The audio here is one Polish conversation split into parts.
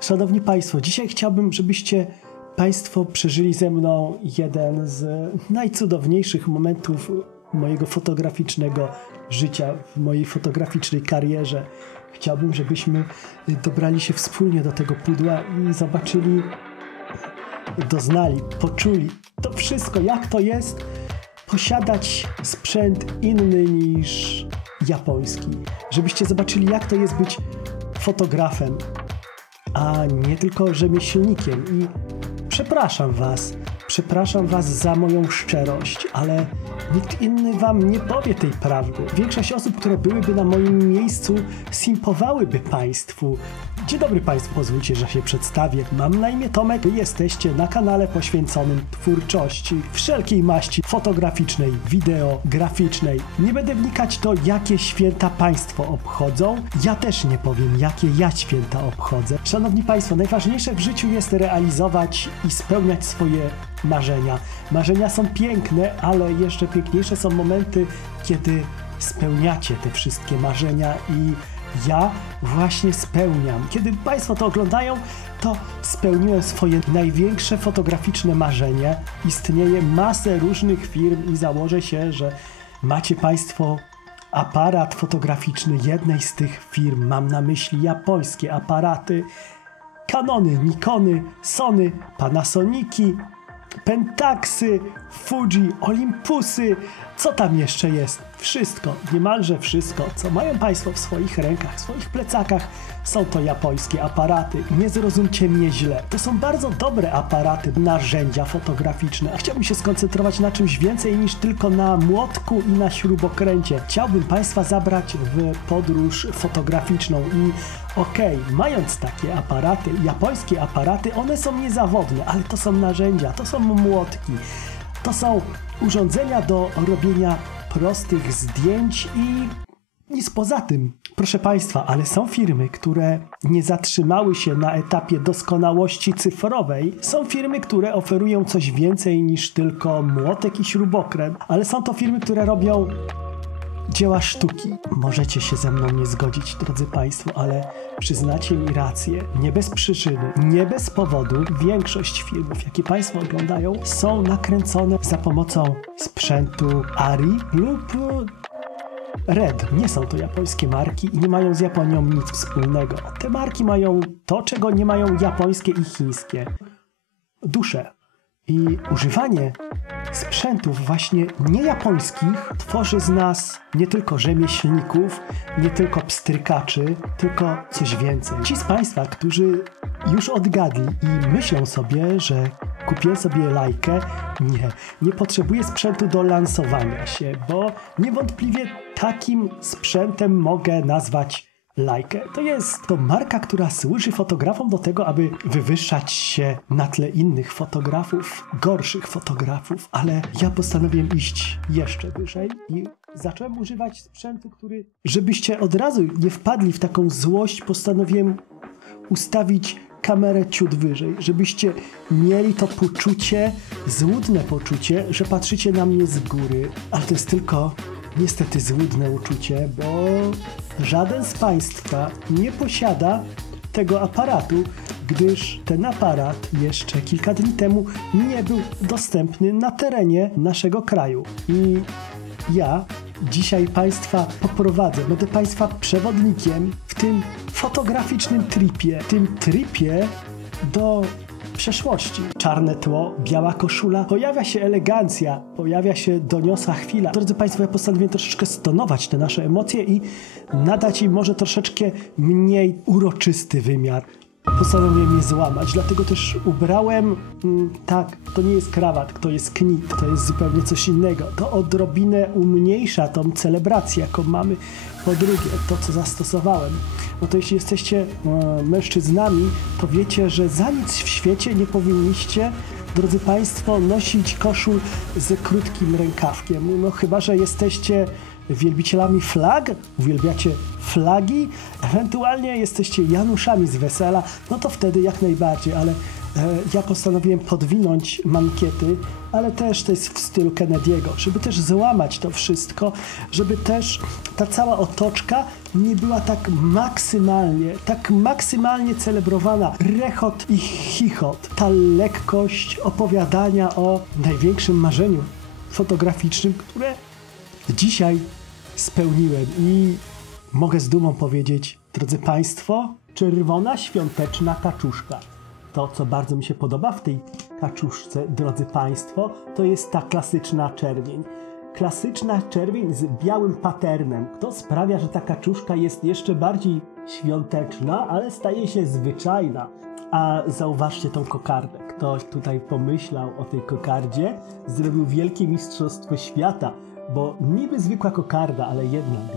Szanowni Państwo, dzisiaj chciałbym, żebyście Państwo przeżyli ze mną jeden z najcudowniejszych momentów mojego fotograficznego życia, w mojej fotograficznej karierze. Chciałbym, żebyśmy dobrali się wspólnie do tego pudła i zobaczyli, doznali, poczuli to wszystko, jak to jest posiadać sprzęt inny niż japoński. Żebyście zobaczyli, jak to jest być fotografem, a nie tylko rzemieślnikiem. I przepraszam was za moją szczerość, ale nikt inny wam nie powie tej prawdy. Większość osób, które byłyby na moim miejscu, simpowałyby państwu. Dzień dobry Państwu, pozwólcie, że się przedstawię. Mam na imię Tomek, wy jesteście na kanale poświęconym twórczości wszelkiej maści fotograficznej, wideo, graficznej. Nie będę wnikać w to, jakie święta Państwo obchodzą. Ja też nie powiem, jakie ja święta obchodzę. Szanowni Państwo, najważniejsze w życiu jest realizować i spełniać swoje marzenia. Marzenia są piękne, ale jeszcze piękniejsze są momenty, kiedy spełniacie te wszystkie marzenia i ja właśnie spełniam. Kiedy Państwo to oglądają, to spełniłem swoje największe fotograficzne marzenie. Istnieje masę różnych firm i założę się, że macie Państwo aparat fotograficzny jednej z tych firm. Mam na myśli japońskie aparaty. Canony, Nikony, Sony, Panasoniki, Pentaxy, Fuji, Olympusy, co tam jeszcze jest? Wszystko, niemalże wszystko, co mają Państwo w swoich rękach, w swoich plecakach, są to japońskie aparaty. Nie zrozumcie mnie źle. To są bardzo dobre aparaty, narzędzia fotograficzne. Chciałbym się skoncentrować na czymś więcej niż tylko na młotku i na śrubokręcie. Chciałbym Państwa zabrać w podróż fotograficzną i mając takie aparaty, japońskie aparaty, one są niezawodne, ale to są narzędzia, to są młotki, to są urządzenia do robienia prostych zdjęć i nic poza tym. Proszę Państwa, ale są firmy, które nie zatrzymały się na etapie doskonałości cyfrowej. Są firmy, które oferują coś więcej niż tylko młotek i śrubokręt, ale są to firmy, które robią dzieła sztuki. Możecie się ze mną nie zgodzić, drodzy Państwo, ale przyznacie mi rację. Nie bez przyczyny, nie bez powodu większość filmów, jakie Państwo oglądają, są nakręcone za pomocą sprzętu ARRI lub RED. Nie są to japońskie marki i nie mają z Japonią nic wspólnego. Te marki mają to, czego nie mają japońskie i chińskie. Duszę. I używanie sprzętów właśnie niejapońskich tworzy z nas nie tylko rzemieślników, nie tylko pstrykaczy, tylko coś więcej. Ci z Państwa, którzy już odgadli i myślą sobie, że kupię sobie Leikę, nie potrzebuję sprzętu do lansowania się, bo niewątpliwie takim sprzętem mogę nazwać Leikę. To jest to marka, która służy fotografom do tego, aby wywyższać się na tle innych fotografów, gorszych fotografów, ale ja postanowiłem iść jeszcze wyżej i zacząłem używać sprzętu, który, żebyście od razu nie wpadli w taką złość, postanowiłem ustawić kamerę ciut wyżej, żebyście mieli to poczucie, złudne poczucie, że patrzycie na mnie z góry, ale to jest tylko niestety złudne uczucie, bo żaden z Państwa nie posiada tego aparatu, gdyż ten aparat jeszcze kilka dni temu nie był dostępny na terenie naszego kraju. I ja dzisiaj Państwa poprowadzę, będę Państwa przewodnikiem w tym fotograficznym tripie do przeszłości. Czarne tło, biała koszula, pojawia się elegancja, pojawia się doniosła chwila. Drodzy Państwo, ja postanowiłem troszeczkę stonować te nasze emocje i nadać im może troszeczkę mniej uroczysty wymiar. Postanowiłem je złamać, dlatego też ubrałem, to nie jest krawat, to jest knit, to jest zupełnie coś innego. To odrobinę umniejsza tą celebrację, jaką mamy. Po drugie, to co zastosowałem, no to jeśli jesteście mężczyznami, to wiecie, że za nic w świecie nie powinniście, drodzy Państwo, nosić koszul z krótkim rękawkiem. No chyba że jesteście wielbicielami flag, uwielbiacie flagi, ewentualnie jesteście Januszami z wesela, no to wtedy jak najbardziej, ale ja postanowiłem podwinąć mankiety, ale też to jest w stylu Kennedy'ego, żeby też złamać to wszystko, żeby też ta cała otoczka nie była tak maksymalnie celebrowana. Rechot i chichot, ta lekkość opowiadania o największym marzeniu fotograficznym, które dzisiaj spełniłem i mogę z dumą powiedzieć, drodzy Państwo, czerwona świąteczna kaczuszka. To, co bardzo mi się podoba w tej kaczuszce, drodzy Państwo, to jest ta klasyczna czerwień. Klasyczna czerwień z białym paternem. To sprawia, że ta kaczuszka jest jeszcze bardziej świąteczna, ale staje się zwyczajna. A zauważcie tą kokardę. Ktoś tutaj pomyślał o tej kokardzie, zrobił wielkie mistrzostwo świata, bo niby zwykła kokarda, ale jednak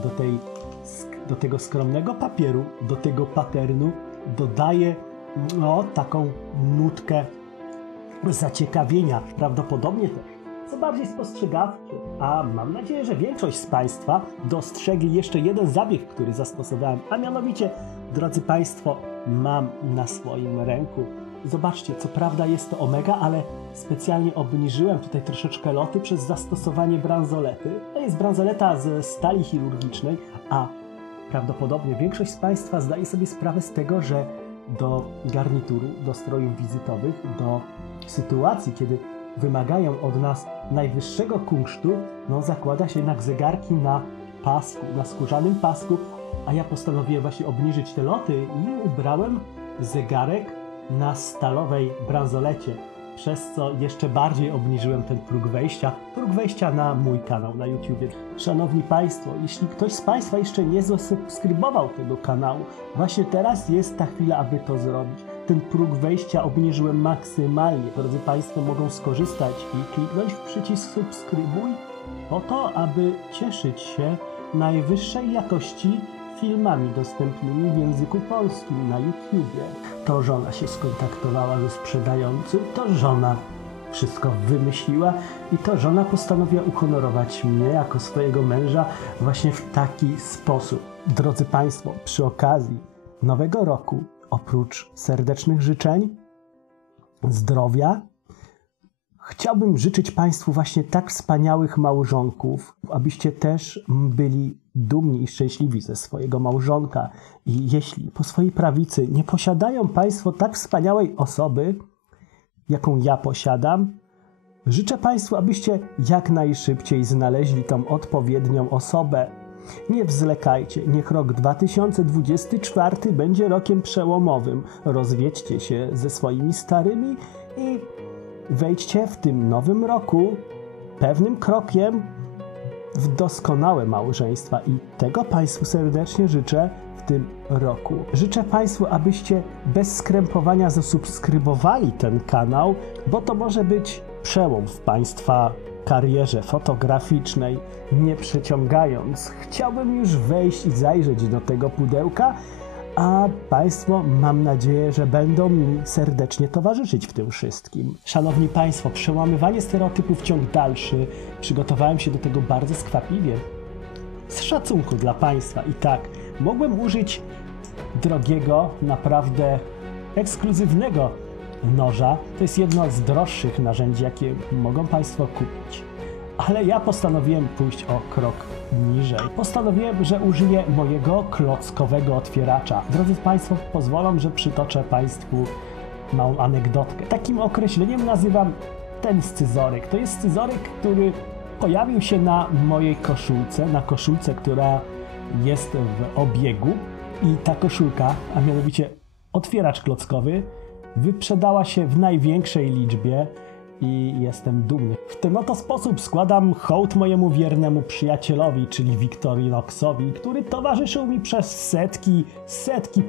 do tego skromnego papieru, do tego paternu dodaje taką nutkę zaciekawienia, prawdopodobnie też co bardziej spostrzegawczy, a mam nadzieję, że większość z Państwa dostrzegli jeszcze jeden zabieg, który zastosowałem, a mianowicie, drodzy Państwo, mam na swoim ręku. Zobaczcie, co prawda jest to omega, ale specjalnie obniżyłem tutaj troszeczkę loty przez zastosowanie bransolety. To jest bransoleta ze stali chirurgicznej, a prawdopodobnie większość z Państwa zdaje sobie sprawę z tego, że do garnituru, do strojów wizytowych, do sytuacji, kiedy wymagają od nas najwyższego kunsztu, zakłada się jednak zegarki na pasku, na skórzanym pasku, a ja postanowiłem właśnie obniżyć te loty i ubrałem zegarek na stalowej bransolecie, przez co jeszcze bardziej obniżyłem ten próg wejścia na mój kanał na YouTubie. Szanowni Państwo, jeśli ktoś z Państwa jeszcze nie zasubskrybował tego kanału, właśnie teraz jest ta chwila, aby to zrobić. Ten próg wejścia obniżyłem maksymalnie. Drodzy Państwo mogą skorzystać i kliknąć w przycisk subskrybuj po to, aby cieszyć się najwyższej jakości filmami dostępnymi w języku polskim na YouTubie. To żona się skontaktowała ze sprzedającym, to żona wszystko wymyśliła i to żona postanowiła uhonorować mnie jako swojego męża właśnie w taki sposób. Drodzy Państwo, przy okazji Nowego Roku, oprócz serdecznych życzeń, zdrowia, chciałbym życzyć Państwu właśnie tak wspaniałych małżonków, abyście też byli dumni i szczęśliwi ze swojego małżonka. I jeśli po swojej prawicy nie posiadają Państwo tak wspaniałej osoby, jaką ja posiadam, życzę Państwu, abyście jak najszybciej znaleźli tą odpowiednią osobę. Nie wzlekajcie, niech rok 2024 będzie rokiem przełomowym. Rozwiedźcie się ze swoimi starymi i wejdźcie w tym nowym roku pewnym krokiem w doskonałe małżeństwa i tego Państwu serdecznie życzę w tym roku. Życzę Państwu, abyście bez skrępowania zasubskrybowali ten kanał, bo to może być przełom w Państwa karierze fotograficznej. Nie przeciągając, chciałbym już wejść i zajrzeć do tego pudełka, a Państwo, mam nadzieję, że będą mi serdecznie towarzyszyć w tym wszystkim. Szanowni Państwo, przełamywanie stereotypów ciąg dalszy. Przygotowałem się do tego bardzo skwapliwie. Z szacunku dla Państwa. I tak, mogłem użyć drogiego, naprawdę ekskluzywnego noża. To jest jedno z droższych narzędzi, jakie mogą Państwo kupić. Ale ja postanowiłem pójść o krok niżej. Postanowiłem, że użyję mojego klockowego otwieracza. Drodzy Państwo, pozwolą, że przytoczę Państwu małą anegdotkę. Takim określeniem nazywam ten scyzoryk. To jest scyzoryk, który pojawił się na mojej koszulce, która jest w obiegu. I ta koszulka, a mianowicie otwieracz klockowy, wyprzedała się w największej liczbie i jestem dumny. W ten oto sposób składam hołd mojemu wiernemu przyjacielowi, czyli Victorinoxowi, który towarzyszył mi przez setki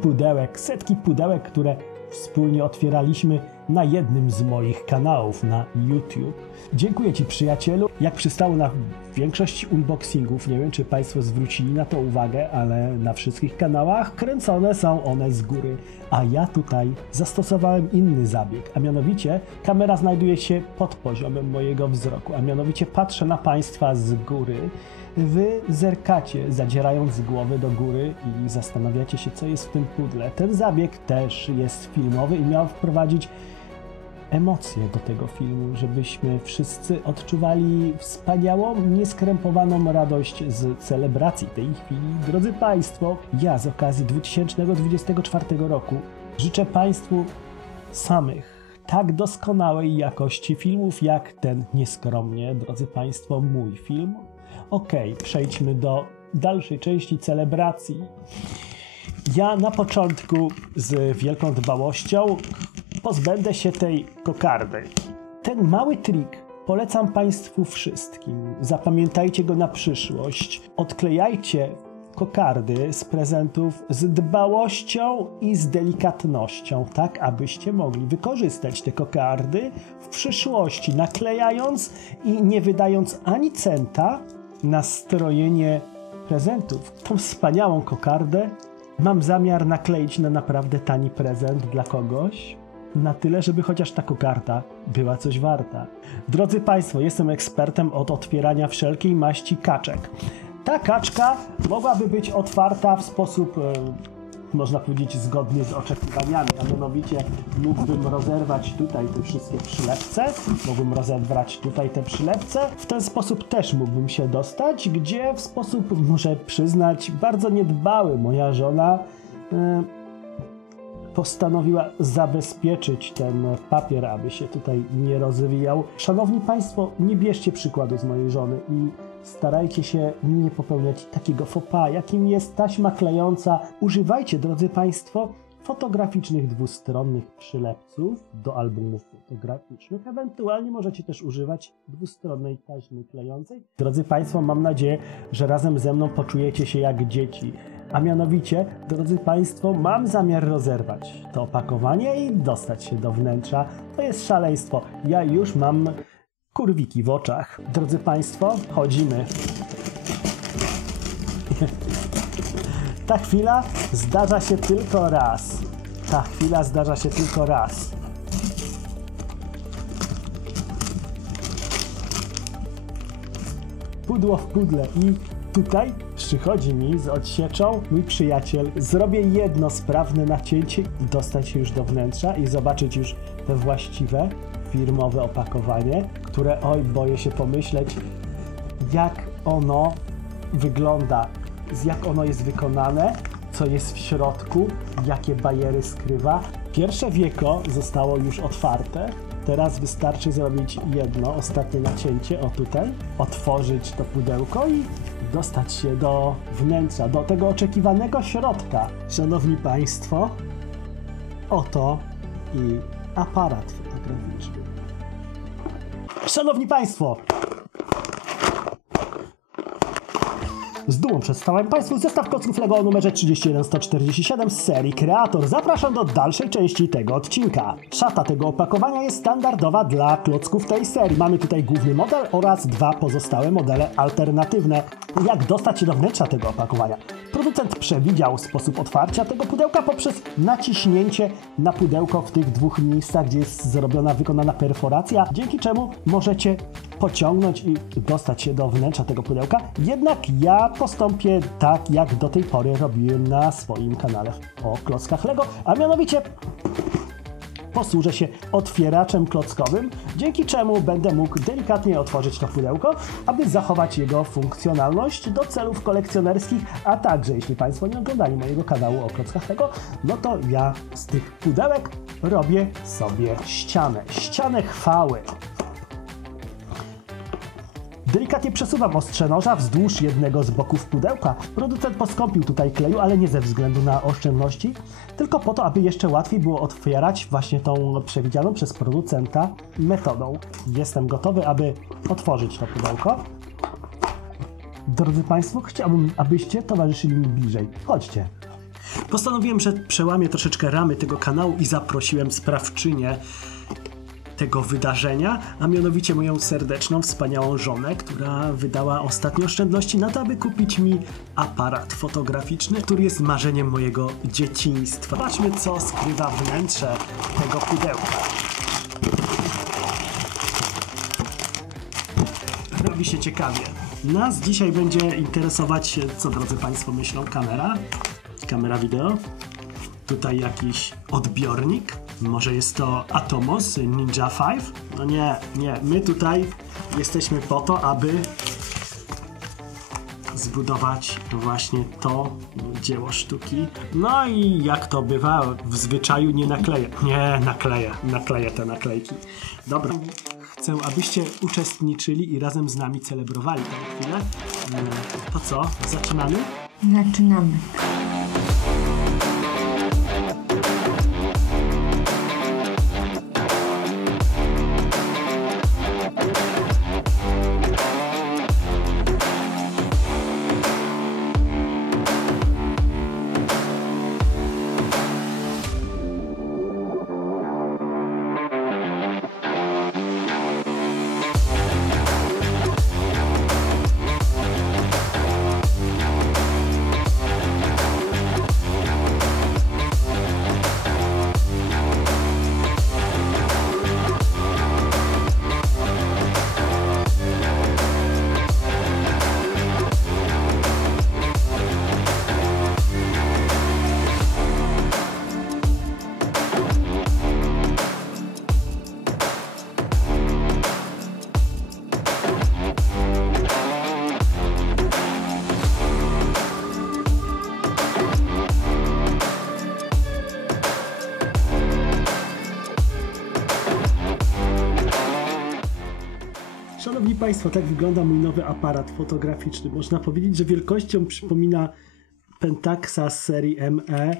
pudełek, które wspólnie otwieraliśmy na jednym z moich kanałów na YouTube. Dziękuję Ci, przyjacielu. Jak przystało na większość unboxingów, nie wiem, czy Państwo zwrócili na to uwagę, ale na wszystkich kanałach kręcone są one z góry. A ja tutaj zastosowałem inny zabieg, a mianowicie kamera znajduje się pod poziomem mojego wzroku, a mianowicie patrzę na Państwa z góry. Wy zerkacie, zadzierając głowę do góry i zastanawiacie się, co jest w tym pudle. Ten zabieg też jest filmowy i miał wprowadzić emocje do tego filmu, żebyśmy wszyscy odczuwali wspaniałą, nieskrępowaną radość z celebracji tej chwili. Drodzy Państwo, ja z okazji 2024 roku życzę Państwu samych tak doskonałej jakości filmów jak ten nieskromnie, drodzy Państwo, mój film. Okej, przejdźmy do dalszej części celebracji. Ja na początku z wielką dbałością pozbędę się tej kokardy. Ten mały trik polecam Państwu wszystkim. Zapamiętajcie go na przyszłość. Odklejajcie kokardy z prezentów z dbałością i z delikatnością, tak abyście mogli wykorzystać te kokardy w przyszłości, naklejając i nie wydając ani centa na strojenie prezentów. Tą wspaniałą kokardę mam zamiar nakleić na naprawdę tani prezent dla kogoś, na tyle, żeby chociaż ta kokarda była coś warta. Drodzy Państwo, jestem ekspertem od otwierania wszelkiej maści kaczek. Ta kaczka mogłaby być otwarta w sposób, można powiedzieć, zgodny z oczekiwaniami, a mianowicie mógłbym rozerwać tutaj te wszystkie przylepce, mógłbym rozerwać tutaj te przylepce, w ten sposób też mógłbym się dostać, gdzie w sposób, muszę przyznać, bardzo niedbały moja żona postanowiła zabezpieczyć ten papier, aby się tutaj nie rozwijał. Szanowni Państwo, nie bierzcie przykładu z mojej żony i starajcie się nie popełniać takiego faux pas, jakim jest taśma klejąca. Używajcie, drodzy Państwo, fotograficznych dwustronnych przylepców do albumów fotograficznych. Ewentualnie możecie też używać dwustronnej taśmy klejącej. Drodzy Państwo, mam nadzieję, że razem ze mną poczujecie się jak dzieci. A mianowicie, drodzy Państwo, mam zamiar rozerwać to opakowanie i dostać się do wnętrza. To jest szaleństwo. Ja już mam kurwiki w oczach. Drodzy Państwo, chodzimy. Ta chwila zdarza się tylko raz. Ta chwila zdarza się tylko raz. Pudło w pudle i tutaj przychodzi mi z odsieczą mój przyjaciel. Zrobię jedno sprawne nacięcie i dostać się już do wnętrza i zobaczyć już te właściwe firmowe opakowanie, które, oj, boję się pomyśleć, jak ono wygląda, jak ono jest wykonane, co jest w środku, jakie bajery skrywa. Pierwsze wieko zostało już otwarte. Teraz wystarczy zrobić jedno, ostatnie nacięcie, o tutaj, otworzyć to pudełko i dostać się do wnętrza, do tego oczekiwanego środka. Szanowni Państwo, oto i aparat fotograficzny. Szanowni Państwo, z dumą przedstawiam Państwu zestaw klocków Lego o numerze 31147 z serii Creator. Zapraszam do dalszej części tego odcinka. Szata tego opakowania jest standardowa dla klocków tej serii. Mamy tutaj główny model oraz dwa pozostałe modele alternatywne. Jak dostać się do wnętrza tego opakowania? Producent przewidział sposób otwarcia tego pudełka poprzez naciśnięcie na pudełko w tych dwóch miejscach, gdzie jest wykonana perforacja, dzięki czemu możecie pociągnąć i dostać się do wnętrza tego pudełka. Jednak ja postąpię tak, jak do tej pory robiłem na swoim kanale o klockach Lego, a mianowicie posłużę się otwieraczem klockowym, dzięki czemu będę mógł delikatnie otworzyć to pudełko, aby zachować jego funkcjonalność do celów kolekcjonerskich, a także, jeśli Państwo nie oglądali mojego kanału o klockach Lego, no to ja z tych pudełek robię sobie ścianę chwały. Delikatnie przesuwam ostrze noża wzdłuż jednego z boków pudełka. Producent poskąpił tutaj kleju, ale nie ze względu na oszczędności, tylko po to, aby jeszcze łatwiej było otwierać właśnie tą przewidzianą przez producenta metodą. Jestem gotowy, aby otworzyć to pudełko. Drodzy Państwo, chciałbym, abyście towarzyszyli mi bliżej. Chodźcie. Postanowiłem, że przełamię troszeczkę ramy tego kanału i zaprosiłem sprawczynię tego wydarzenia, a mianowicie moją serdeczną, wspaniałą żonę, która wydała ostatnie oszczędności na to, aby kupić mi aparat fotograficzny, który jest marzeniem mojego dzieciństwa. Zobaczmy, co skrywa wnętrze tego pudełka. Robi się ciekawie. Nas dzisiaj będzie interesować, co drodzy Państwo myślą, kamera wideo. Tutaj jakiś odbiornik. Może jest to Atomos Ninja 5? No nie, my tutaj jesteśmy po to, aby zbudować właśnie to dzieło sztuki. No i jak to bywa, w zwyczaju nie nakleję. Nie, nakleję te naklejki. Dobra, chcę, abyście uczestniczyli i razem z nami celebrowali tę chwilę. To co, zaczynamy? Zaczynamy. Szanowni Państwo, tak wygląda mój nowy aparat fotograficzny. Można powiedzieć, że wielkością przypomina Pentaxa z serii ME.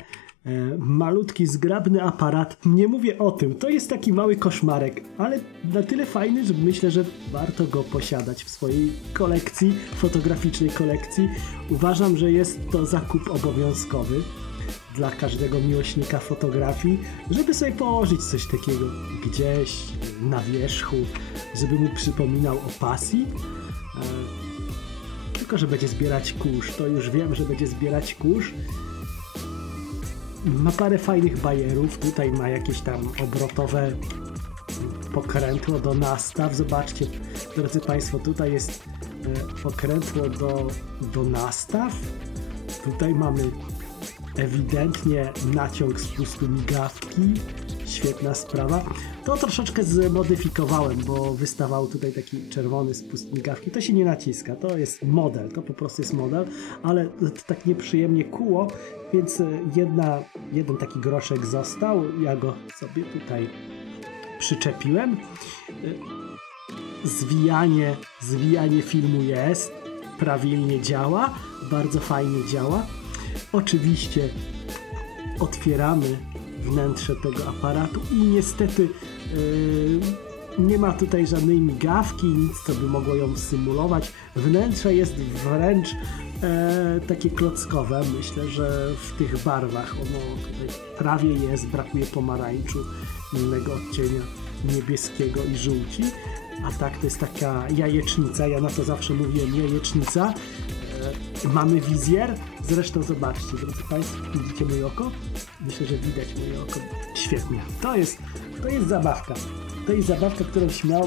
Malutki, zgrabny aparat. Nie mówię o tym, to jest taki mały koszmarek, ale na tyle fajny, że myślę, że warto go posiadać w swojej kolekcji, fotograficznej kolekcji. Uważam, że jest to zakup obowiązkowy dla każdego miłośnika fotografii, żeby sobie położyć coś takiego gdzieś na wierzchu, żeby mu przypominał o pasji. Tylko że będzie zbierać kurz, to już wiem, że będzie zbierać kurz. Ma parę fajnych bajerów, tutaj ma jakieś tam obrotowe pokrętło do nastaw. Zobaczcie, drodzy Państwo, tutaj jest pokrętło do nastaw. Tutaj mamy ewidentnie naciąg spustu migawki. Świetna sprawa. To troszeczkę zmodyfikowałem, bo wystawał tutaj taki czerwony spust migawki. To się nie naciska, to jest model, to po prostu jest model, ale to tak nieprzyjemnie kuło, więc jeden taki groszek został. Ja go sobie tutaj przyczepiłem. Zwijanie filmu jest, prawidłnie działa, bardzo fajnie działa. Oczywiście otwieramy wnętrze tego aparatu i niestety nie ma tutaj żadnej migawki, nic co by mogło ją symulować. Wnętrze jest wręcz takie klockowe. Myślę, że w tych barwach ono tutaj prawie jest, brakuje pomarańczu, innego odcienia niebieskiego i żółci. A tak to jest taka jajecznica, ja na to zawsze mówiłem jajecznica. Mamy wizjer, zresztą zobaczcie, drodzy Państwo, widzicie moje oko? Myślę, że widać moje oko. Świetnie, to jest zabawka. To jest zabawka, którą śmiało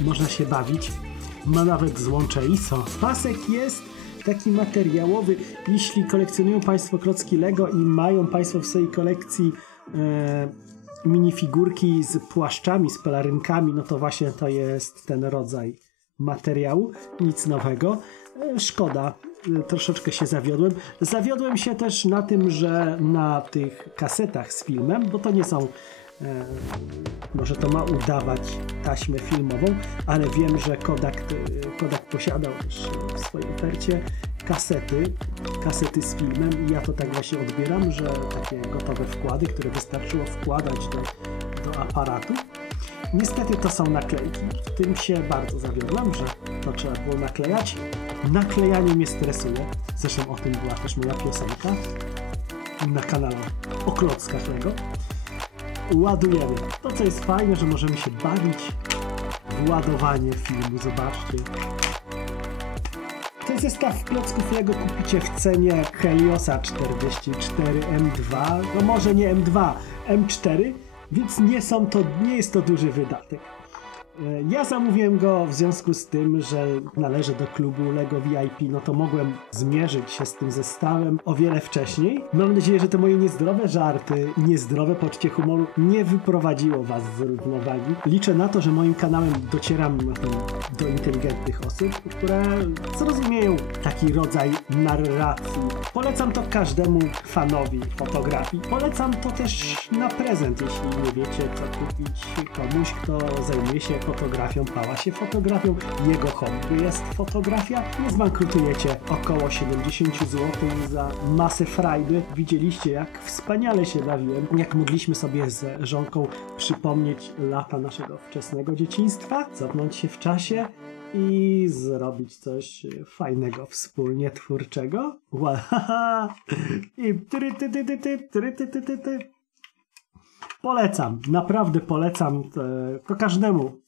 można się bawić. Ma nawet złącze ISO. Pasek jest taki materiałowy. Jeśli kolekcjonują Państwo klocki Lego i mają Państwo w swojej kolekcji minifigurki z płaszczami, z pelerynkami, no to właśnie to jest ten rodzaj materiału. Nic nowego. Szkoda, troszeczkę się zawiodłem. Zawiodłem się też na tym, że na tych kasetach z filmem, bo to nie są, może to ma udawać taśmę filmową, ale wiem, że Kodak posiadał też w swojej ofercie kasety z filmem i ja to tak właśnie odbieram, że takie gotowe wkłady, które wystarczyło wkładać do aparatu. Niestety to są naklejki. W tym się bardzo zawiodłem, że to trzeba było naklejać. Naklejanie mnie stresuje. Zresztą o tym była też moja piosenka na kanale o klockach Lego. Ładujemy. To co jest fajne, że możemy się bawić w ładowanie filmu. Zobaczcie. Ten zestaw klocków Lego kupicie w cenie Heliosa 44 M2. No może nie M2, M4. Więc nie jest to duży wydatek. Ja zamówiłem go w związku z tym, że należę do klubu LEGO VIP, no to mogłem zmierzyć się z tym zestawem o wiele wcześniej. Mam nadzieję, że te moje niezdrowe żarty i niezdrowe poczucie humoru nie wyprowadziło was z równowagi. Liczę na to, że moim kanałem docieram do inteligentnych osób, które zrozumieją taki rodzaj narracji. Polecam to każdemu fanowi fotografii. Polecam to też na prezent, jeśli nie wiecie, co kupić komuś, kto zajmuje się fotografią, pała się fotografią, jego hobby jest fotografia. Nie zbankrutujecie około 70 zł za masę frajdy. Widzieliście, jak wspaniale się bawiłem, jak mogliśmy sobie z żonką przypomnieć lata naszego wczesnego dzieciństwa, cofnąć się w czasie i zrobić coś fajnego wspólnie, twórczego. I polecam, naprawdę polecam to każdemu